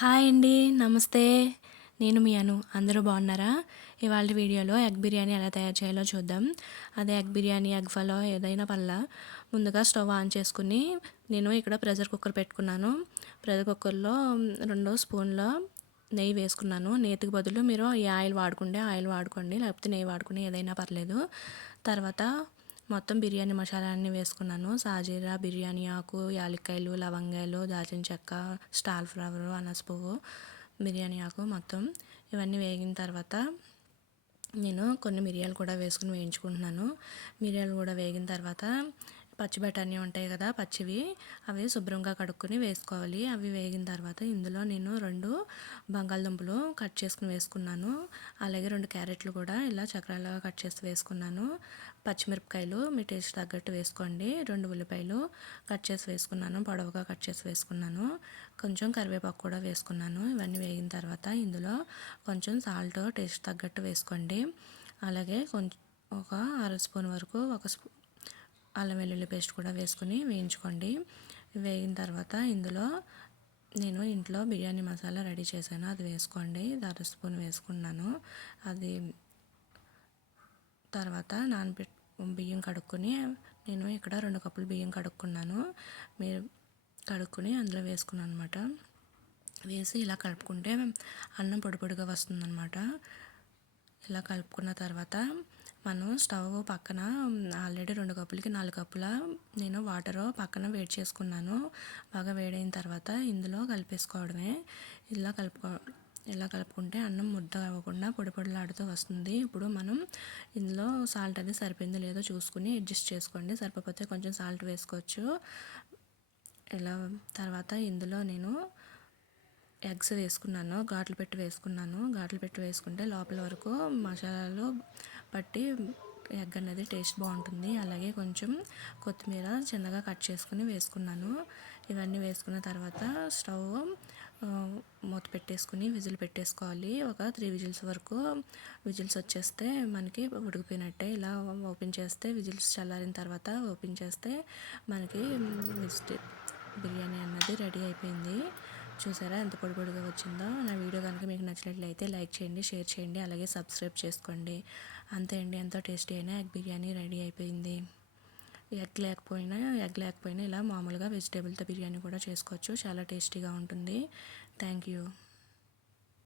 Hi అండి. నమస్తే. నేను మీ అను. అందరూ బాగున్నారా? ఇవాళ వీడియోలో ఎగ్ బిర్యానీ ఎలా తయారు చేయాలో చూద్దాం. అదే ఎగ్ బిర్యానీ, ఎగ్ పలావ్ ఏదైనా పర్లా. ముందుగా స్టవ్ ఆన్ చేసుకుని నేను ఇక్కడ ప్రెషర్ కుక్కర్ పెట్టుకున్నాను. ప్రెషర్ కుక్కర్లో 2 స్పూన్ల నెయ్యి వేసుకున్నాను. నేతికి బదులు మీరు ఈ ఆయిల్ వాడుకుంటే ఆయిల్ వాడుకోండి, లేకపోతే నెయ్యి వాడుకుని ఏదైనా పర్లేదు. తర్వాత మొత్తం బిర్యానీ మసాలా అన్నీ వేసుకున్నాను. సాజీరా, బిర్యానీ ఆకు, యాలక్కాయలు, లవంగాలు, దాల్చిన చెక్క, స్టార్ ఫ్లవర్, అనాస పువ్వు, బిర్యానీ ఆకు మొత్తం ఇవన్నీ వేగిన తర్వాత నేను కొన్ని మిరియాలు కూడా వేసుకుని వేయించుకుంటున్నాను. మిరియాలు కూడా వేగిన తర్వాత పచ్చి బఠానీ ఉంటాయి కదా, పచ్చివి అవి శుభ్రంగా కడుక్కొని వేసుకోవాలి. అవి వేగిన తర్వాత ఇందులో నేను 2 బంగాళదుంపలు కట్ చేసుకుని వేసుకున్నాను. అలాగే 2 క్యారెట్లు కూడా ఇలా చక్రాలుగా కట్ చేసి వేసుకున్నాను. పచ్చిమిరపకాయలు మీ టేస్ట్ తగ్గట్టు వేసుకోండి. 2 ఉల్లిపాయలు కట్ చేసి వేసుకున్నాను, పొడవుగా కట్ చేసి వేసుకున్నాను. కొంచెం కరివేపాకు కూడా వేసుకున్నాను. ఇవన్నీ వేగిన తర్వాత ఇందులో కొంచెం సాల్ట్ టేస్ట్ తగ్గట్టు వేసుకోండి. అలాగే కొంచెం ఒక అర స్పూన్ వరకు అల్లం వెల్లుల్లి పేస్ట్ కూడా వేసుకుని వేయించుకోండి. వేగిన తర్వాత ఇందులో నేను ఇంట్లో బిర్యానీ మసాలా రెడీ చేశాను, అది వేసుకోండి. అర స్పూన్ వేసుకున్నాను. అది తర్వాత బియ్యం కడుక్కొని నేను ఇక్కడ 2 కప్పులు బియ్యం కడుక్కున్నాను. మీరు కడుక్కొని అందులో వేసుకున్నాను అనమాట. వేసి ఇలా కలుపుకుంటే అన్నం పొడి పొడిగా వస్తుందన్నమాట. ఇలా కలుపుకున్న తర్వాత మనం స్టవ్ పక్కన ఆల్రెడీ 2 కప్పులకి 4 కప్పుల నేను వాటర్ పక్కన వేడి చేసుకున్నాను. బాగా వేడైన తర్వాత ఇందులో కలిపేసుకోవడమే. ఇలా కలుపుకుంటే అన్నం ముద్ద అవ్వకుండా పొడి పొడిలాడుతూ వస్తుంది. ఇప్పుడు మనం ఇందులో సాల్ట్ అది సరిపోయిందో లేదో చూసుకుని అడ్జస్ట్ చేసుకోండి. సరిపోతే కొంచెం సాల్ట్ వేసుకోవచ్చు. ఇలా తర్వాత ఇందులో నేను ఎగ్స్ వేసుకున్నాను. ఘాట్లు పెట్టి వేసుకుంటే లోపల వరకు మసాలాలు పట్టి ఎగ్ అనేది టేస్ట్ బాగుంటుంది. అలాగే కొంచెం కొత్తిమీర చిన్నగా కట్ చేసుకుని వేసుకున్నాను. ఇవన్నీ వేసుకున్న తర్వాత స్టవ్ మూత పెట్టేసుకుని విజిల్ పెట్టేసుకోవాలి. ఒక 3 విజిల్స్ వరకు విజిల్స్ వచ్చేస్తే మనకి ఉడికిపోయినట్టే. ఇలా ఓపెన్ చేస్తే విజిల్స్ చల్లారిన తర్వాత ఓపెన్ చేస్తే మనకి బిర్యానీ అన్నది రెడీ అయిపోయింది. చూసారా ఎంత పొడి పొడిగా వచ్చిందో. నా వీడియో కనుక మీకు నచ్చినట్లయితే లైక్ చేయండి, షేర్ చేయండి, అలాగే సబ్స్క్రైబ్ చేసుకోండి. అంతే అండి, ఎంతో టేస్టీ అయిన ఎగ్ బిర్యానీ రెడీ అయిపోయింది. ఎగ్ లేకపోయినా ఇలా మామూలుగా వెజిటేబుల్తో బిర్యానీ కూడా చేసుకోవచ్చు. చాలా టేస్టీగా ఉంటుంది. Thank you.